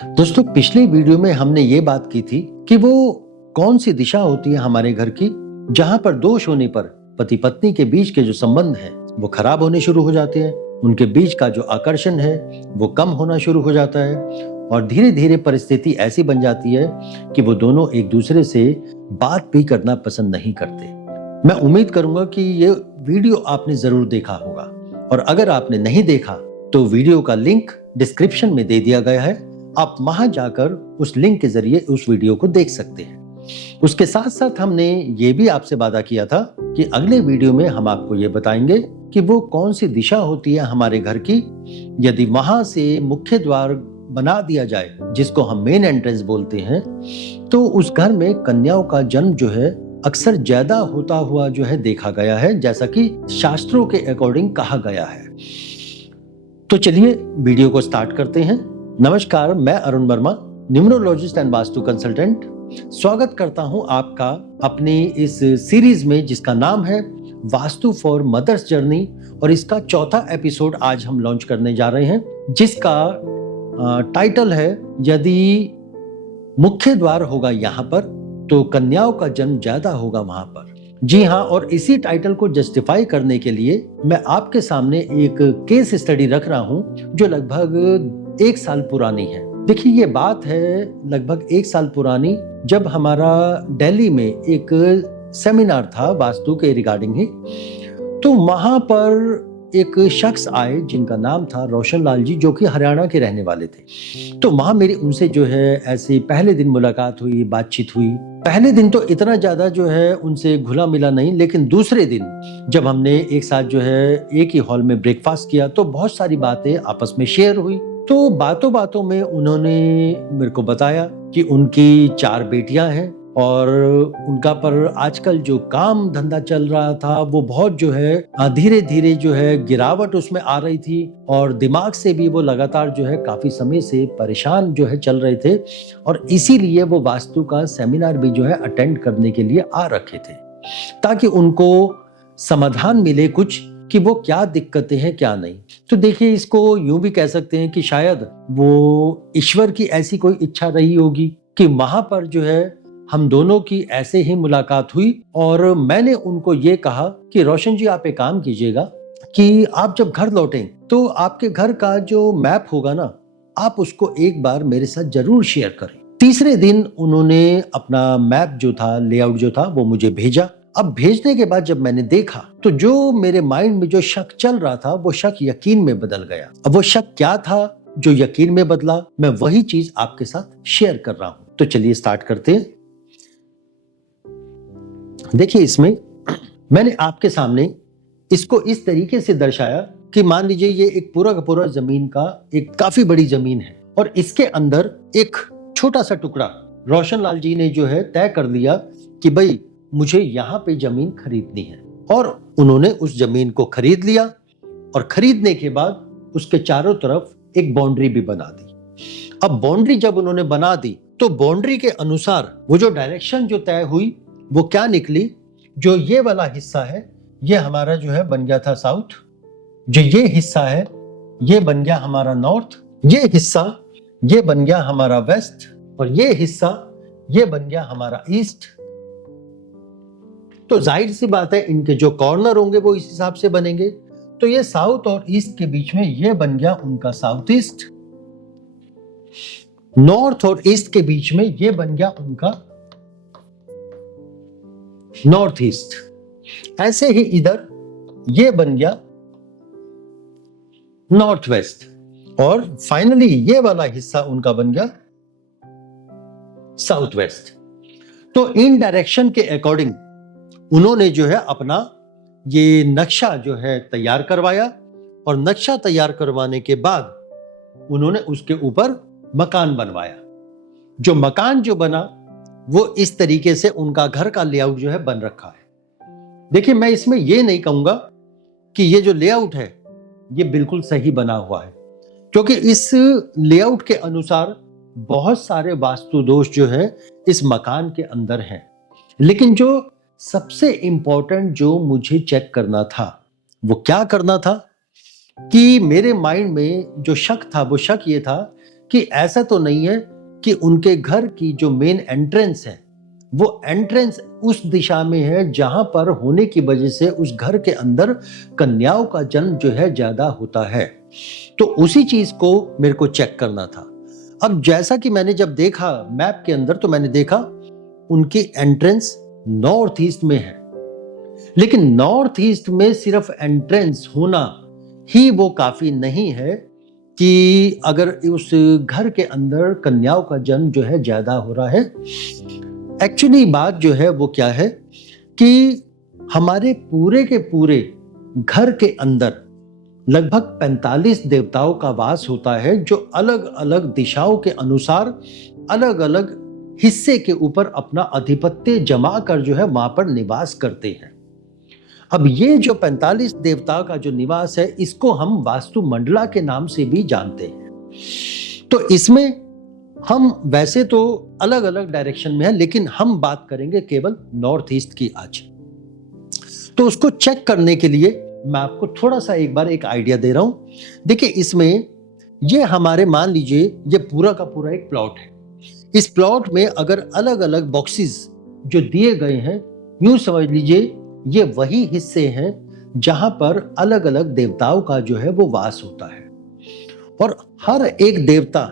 दोस्तों, पिछली वीडियो में हमने ये बात की थी कि वो कौन सी दिशा होती है हमारे घर की जहां पर दोष होने पर पति पत्नी के बीच के जो संबंध हैं वो खराब होने शुरू हो जाते हैं। उनके बीच का जो आकर्षण है वो कम होना शुरू हो जाता है और धीरे धीरे परिस्थिति ऐसी बन जाती है कि वो दोनों एक दूसरे से बात भी करना पसंद नहीं करते। मैं उम्मीद करूंगा कि ये वीडियो आपने जरूर देखा होगा और अगर आपने नहीं देखा तो वीडियो का लिंक डिस्क्रिप्शन में दे दिया गया है। आप वहां जाकर उस लिंक के जरिए उस वीडियो को देख सकते हैं। उसके साथ साथ हमने ये भी आपसे वादा किया था कि अगले वीडियो में हम आपको ये बताएंगे कि वो कौन सी दिशा होती है हमारे घर की। यदि वहां से मुख्य द्वार बना दिया जाए जिसको हम मेन एंट्रेंस बोलते हैं, तो उस घर में कन्याओं का जन्म जो है अक्सर ज्यादा होता हुआ जो है देखा गया है, जैसा कि शास्त्रों के अकॉर्डिंग कहा गया है। तो चलिए वीडियो को स्टार्ट करते हैं। नमस्कार, मैं Arun Verma, numerologist and vastu consultant. स्वागत करता हूं आपका अपनी इस सीरीज में जिसका नाम है वास्तु फॉर मदर्स जर्नी, और इसका चौथा एपिसोड आज हम लॉन्च करने जा रहे हैं, जिसका टाइटल है यदि मुख्य द्वार होगा यहाँ पर तो कन्याओं का जन्म ज्यादा होगा वहां पर। जी हाँ, और इसी टाइटल को जस्टिफाई करने के लिए मैं आपके सामने एक केस स्टडी रख रहा हूं जो लगभग 1 साल पुरानी है। देखिए, ये बात है लगभग 1 साल पुरानी, जब हमारा दिल्ली में एक सेमिनार था वास्तु के रिगार्डिंग ही। तो वहां पर एक शख्स आए जिनका नाम था रोशन लाल जी, जो कि हरियाणा के रहने वाले थे। तो वहां मेरी उनसे जो है ऐसे पहले दिन मुलाकात हुई, बातचीत हुई। पहले दिन तो इतना ज्यादा जो है उनसे घुला मिला नहीं, लेकिन दूसरे दिन जब हमने एक साथ जो है एक ही हॉल में ब्रेकफास्ट किया तो बहुत सारी बातें आपस में शेयर हुई। तो बातों बातों में उन्होंने मेरे को बताया कि उनकी 4 बेटियां हैं और उनका पर आजकल जो काम धंधा चल रहा था वो बहुत जो है धीरे धीरे जो है गिरावट उसमें आ रही थी, और दिमाग से भी वो लगातार जो है काफी समय से परेशान जो है चल रहे थे, और इसीलिए वो वास्तु का सेमिनार भी जो है अटेंड करने के लिए आ रखे थे ताकि उनको समाधान मिले कुछ कि वो क्या दिक्कतें हैं क्या नहीं। तो देखिए, इसको यूं भी कह सकते हैं कि शायद वो ईश्वर की ऐसी कोई इच्छा रही होगी कि वहां पर जो है हम दोनों की ऐसे ही मुलाकात हुई, और मैंने उनको ये कहा कि रोशन जी, आप एक काम कीजिएगा कि आप जब घर लौटें तो आपके घर का जो मैप होगा ना, आप उसको एक बार मेरे साथ जरूर शेयर करें। तीसरे दिन उन्होंने अपना मैप जो था, लेआउट जो था, वो मुझे भेजा। अब भेजने के बाद जब मैंने देखा तो जो मेरे माइंड में जो शक चल रहा था वो शक यकीन में बदल गया। अब वो शक क्या था जो यकीन में बदला, मैं वही चीज आपके साथ शेयर कर रहा हूं। तो चलिए स्टार्ट करते हैं। देखिए, इसमें मैंने आपके सामने इसको इस तरीके से दर्शाया कि मान लीजिए ये एक पूरा का पूरा जमीन का एक काफी बड़ी जमीन है, और इसके अंदर एक छोटा सा टुकड़ा रोशन लाल जी ने जो है तय कर लिया कि भाई मुझे यहाँ पे जमीन खरीदनी है, और उन्होंने उस जमीन को खरीद लिया। और खरीदने के बाद उसके चारों तरफ एक बाउंड्री भी बना दी। अब बाउंड्री जब उन्होंने बना दी तो बाउंड्री के अनुसार वो जो डायरेक्शन जो तय हुई वो क्या निकली, जो ये वाला हिस्सा है ये हमारा जो है बन गया था साउथ, जो ये हिस्सा है ये बन गया हमारा नॉर्थ, ये हिस्सा ये बन गया हमारा वेस्ट, और ये हिस्सा ये बन गया हमारा ईस्ट। तो जाहिर सी बात है इनके जो कॉर्नर होंगे वो इस हिसाब से बनेंगे। तो ये साउथ और ईस्ट के बीच में ये बन गया उनका साउथ ईस्ट, नॉर्थ और ईस्ट के बीच में ये बन गया उनका नॉर्थ ईस्ट। ऐसे ही इधर ये बन गया नॉर्थ वेस्ट, और फाइनली ये वाला हिस्सा उनका बन गया साउथ वेस्ट। तो इन डायरेक्शन के अकॉर्डिंग उन्होंने जो है अपना ये नक्शा जो है तैयार करवाया, और नक्शा तैयार करवाने के बाद उन्होंने उसके ऊपर मकान बनवाया। जो मकान जो बना वो इस तरीके से उनका घर का लेआउट जो है बन रखा है। देखिए, मैं इसमें ये नहीं कहूंगा कि ये जो लेआउट है ये बिल्कुल सही बना हुआ है, क्योंकि इस लेआउट के अनुसार बहुत सारे वास्तु दोष जो है इस मकान के अंदर हैं। लेकिन जो सबसे इंपॉर्टेंट जो मुझे चेक करना था वो क्या करना था कि मेरे माइंड में जो शक था वो शक ये था कि ऐसा तो नहीं है कि उनके घर की जो मेन एंट्रेंस है वो एंट्रेंस उस दिशा में है जहां पर होने की वजह से उस घर के अंदर कन्याओं का जन्म जो है ज्यादा होता है। तो उसी चीज को मेरे को चेक करना था। अब जैसा कि मैंने जब देखा मैप के अंदर तो मैंने देखा उनकी एंट्रेंस नॉर्थ ईस्ट में है, लेकिन नॉर्थ ईस्ट में सिर्फ एंट्रेंस होना ही वो काफी नहीं है कि अगर उस घर के अंदर कन्याओं का जन्म जो है ज्यादा हो रहा है। एक्चुअली बात जो है वो क्या है कि हमारे पूरे के पूरे घर के अंदर लगभग 45 देवताओं का वास होता है, जो अलग अलग दिशाओं के अनुसार अलग अलग हिस्से के ऊपर अपना आधिपत्य जमा कर जो है वहां पर निवास करते हैं। अब ये जो 45 देवताओं का जो निवास है इसको हम वास्तु मंडला के नाम से भी जानते हैं। तो इसमें हम वैसे तो अलग अलग डायरेक्शन में है, लेकिन हम बात करेंगे केवल नॉर्थ ईस्ट की आज। तो उसको चेक करने के लिए मैं आपको थोड़ा सा एक बार एक आइडिया दे रहा हूं। देखिए इसमें ये हमारे मान लीजिए ये पूरा का पूरा एक प्लॉट है। इस प्लॉट में अगर अलग अलग बॉक्सेस जो दिए गए हैं, यूं समझ लीजिए ये वही हिस्से हैं जहां पर अलग अलग देवताओं का जो है वो वास होता है, और हर एक देवता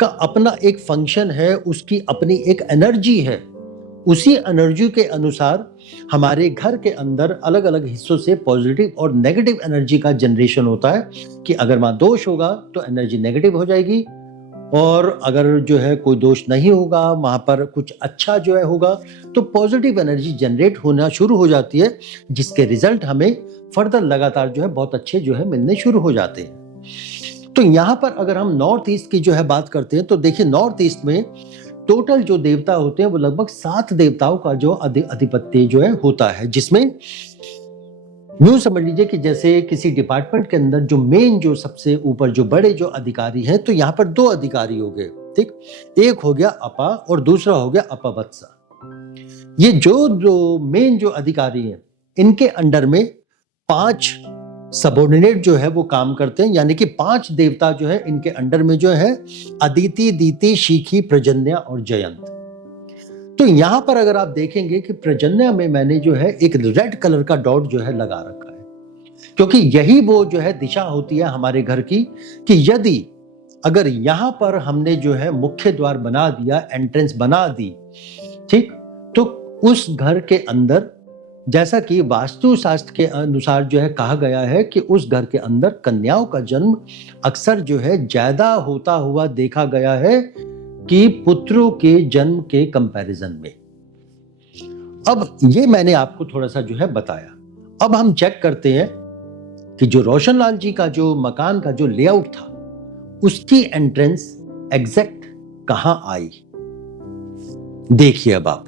का अपना एक फंक्शन है, उसकी अपनी एक एनर्जी है। उसी एनर्जी के अनुसार हमारे घर के अंदर अलग अलग हिस्सों से पॉजिटिव और नेगेटिव एनर्जी का जनरेशन होता है कि अगर वहां दोष होगा तो एनर्जी नेगेटिव हो जाएगी, और अगर जो है कोई दोष नहीं होगा वहां पर कुछ अच्छा जो है होगा तो पॉजिटिव एनर्जी जनरेट होना शुरू हो जाती है, जिसके रिजल्ट हमें फर्दर लगातार जो है बहुत अच्छे जो है मिलने शुरू हो जाते हैं। तो यहाँ पर अगर हम नॉर्थ ईस्ट की जो है बात करते हैं तो देखिए नॉर्थ ईस्ट में टोटल जो देवता होते हैं वो लगभग 7 देवताओं का जो अधिपत्य जो है होता है, जिसमें यूं समझ लीजिए कि जैसे किसी डिपार्टमेंट के अंदर जो मेन जो सबसे ऊपर जो बड़े जो अधिकारी हैं, तो यहाँ पर 2 अधिकारी हो गए, ठीक। एक हो गया अपा और दूसरा हो गया अपवत्सा। ये जो मेन जो अधिकारी हैं इनके अंडर में 5 सबऑर्डिनेट जो है वो काम करते हैं, यानी कि 5 देवता जो है इनके अंडर में जो है अदिति, दीति, शिखी, प्रजन्या और जयंत। तो यहां पर अगर आप देखेंगे कि प्रजन्या में मैंने जो है एक रेड कलर का डॉट जो है लगा रखा है, क्योंकि यही वो जो है दिशा होती है हमारे घर की कि यदि अगर यहां पर हमने जो है मुख्य द्वार बना दिया, एंट्रेंस बना दी, ठीक, तो उस घर के अंदर जैसा कि वास्तु शास्त्र के अनुसार जो है कहा गया है कि उस घर के अंदर कन्याओं का जन्म अक्सर जो है ज्यादा होता हुआ देखा गया है कि पुत्रों के जन्म के कंपैरिजन में। अब ये मैंने आपको थोड़ा सा जो है बताया। अब हम चेक करते हैं कि जो रोशनलाल जी का जो मकान का जो लेआउट था उसकी एंट्रेंस एग्जैक्ट कहां आई। देखिए अब आप,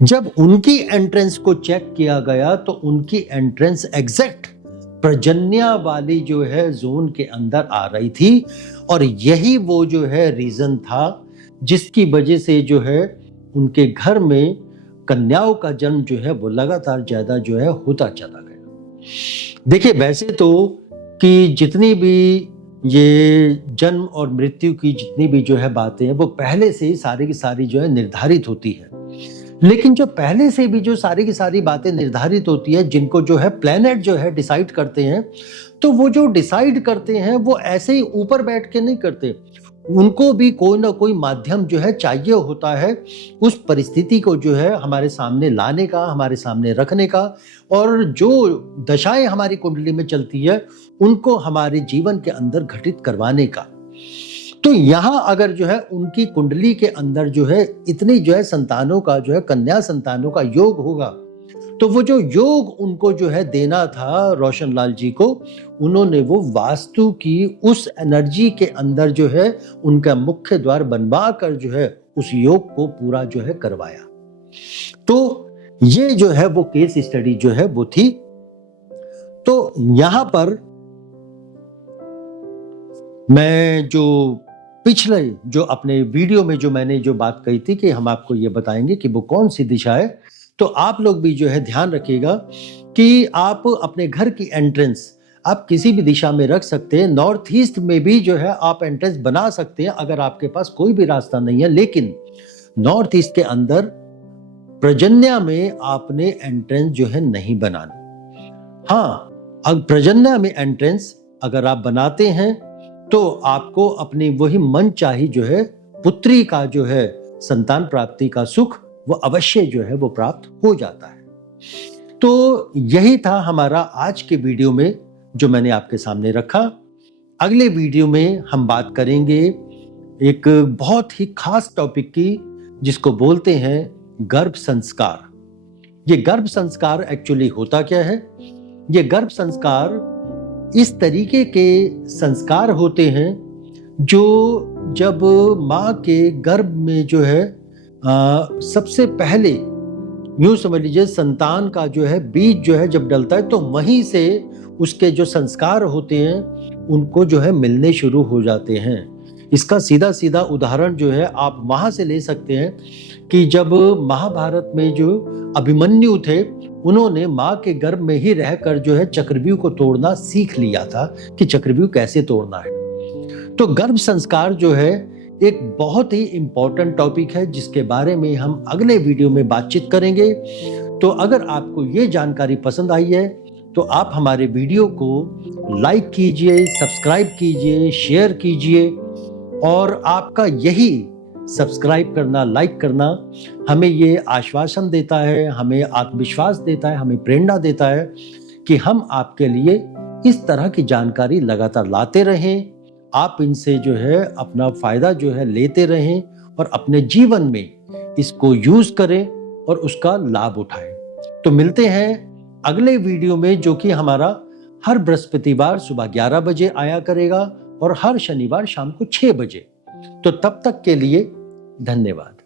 जब उनकी एंट्रेंस को चेक किया गया तो उनकी एंट्रेंस एग्जैक्ट प्रजन्या वाली जो है जोन के अंदर आ रही थी, और यही वो जो है रीजन था जिसकी वजह से जो है उनके घर में कन्याओं का जन्म जो है वो लगातार ज्यादा जो है होता चला गया। देखिए वैसे तो कि जितनी भी ये जन्म और मृत्यु की जितनी भी जो है बातें हैं वो पहले से ही सारी की सारी जो है निर्धारित होती है, लेकिन जो पहले से भी जो सारी की सारी बातें निर्धारित होती है जिनको जो है प्लैनेट जो है डिसाइड करते हैं, तो वो जो डिसाइड करते हैं वो ऐसे ही ऊपर बैठ के नहीं करते, उनको भी कोई ना कोई माध्यम जो है चाहिए होता है उस परिस्थिति को जो है हमारे सामने लाने का, हमारे सामने रखने का, और जो दशाएं हमारी कुंडली में चलती है उनको हमारे जीवन के अंदर घटित करवाने का। तो यहाँ अगर जो है उनकी कुंडली के अंदर जो है इतनी जो है संतानों का जो है कन्या संतानों का योग होगा, तो वो जो योग उनको जो है देना था रोशनलाल जी को, उन्होंने वो वास्तु की उस एनर्जी के अंदर जो है उनका मुख्य द्वार बनवा कर जो है उस योग को पूरा जो है करवाया। तो ये जो है वो केस स्टडी जो है वो थी। तो यहां पर मैं जो पिछले जो अपने वीडियो में जो मैंने जो बात कही थी कि हम आपको ये बताएंगे कि वो कौन सी दिशा है, तो आप लोग भी जो है ध्यान रखिएगा कि आप अपने घर की एंट्रेंस आप किसी भी दिशा में रख सकते हैं। नॉर्थ ईस्ट में भी जो है आप एंट्रेंस बना सकते हैं अगर आपके पास कोई भी रास्ता नहीं है, लेकिन नॉर्थ ईस्ट के अंदर प्रजन्या में आपने एंट्रेंस जो है नहीं बनानी। हाँ, अब प्रजन्या में एंट्रेंस अगर आप बनाते हैं तो आपको अपनी वही मनचाही जो है पुत्री का जो है संतान प्राप्ति का सुख वो अवश्य जो है वो प्राप्त हो जाता है। तो यही था हमारा आज के वीडियो में जो मैंने आपके सामने रखा। अगले वीडियो में हम बात करेंगे एक बहुत ही खास टॉपिक की, जिसको बोलते हैं गर्भ संस्कार। ये गर्भ संस्कार एक्चुअली होता क्या है? ये गर्भ संस्कार इस तरीके के संस्कार होते हैं जो जब माँ के गर्भ में जो है सबसे पहले यूं समझ लीजिए संतान का जो है बीज जो है जब डलता है तो वहीं से उसके जो संस्कार होते हैं उनको जो है मिलने शुरू हो जाते हैं। इसका सीधा सीधा उदाहरण जो है आप वहां से ले सकते हैं कि जब महाभारत में जो अभिमन्यु थे उन्होंने माँ के गर्भ में ही रहकर जो है चक्रव्यूह को तोड़ना सीख लिया था कि चक्रव्यूह कैसे तोड़ना है। तो गर्भ संस्कार जो है एक बहुत ही इंपॉर्टेंट टॉपिक है जिसके बारे में हम अगले वीडियो में बातचीत करेंगे। तो अगर आपको ये जानकारी पसंद आई है तो आप हमारे वीडियो को लाइक कीजिए, सब्सक्राइब कीजिए, शेयर कीजिए, और आपका यही सब्सक्राइब करना, लाइक करना हमें ये आश्वासन देता है, हमें आत्मविश्वास देता है, हमें प्रेरणा देता है कि हम आपके लिए इस तरह की जानकारी लगातार लाते रहें। आप इनसे जो है अपना फायदा जो है लेते रहें और अपने जीवन में इसको यूज करें और उसका लाभ उठाएं। तो मिलते हैं अगले वीडियो में, जो कि हमारा हर बृहस्पतिवार सुबह 11 बजे आया करेगा और हर शनिवार शाम को 6 बजे। तो तब तक के लिए धन्यवाद।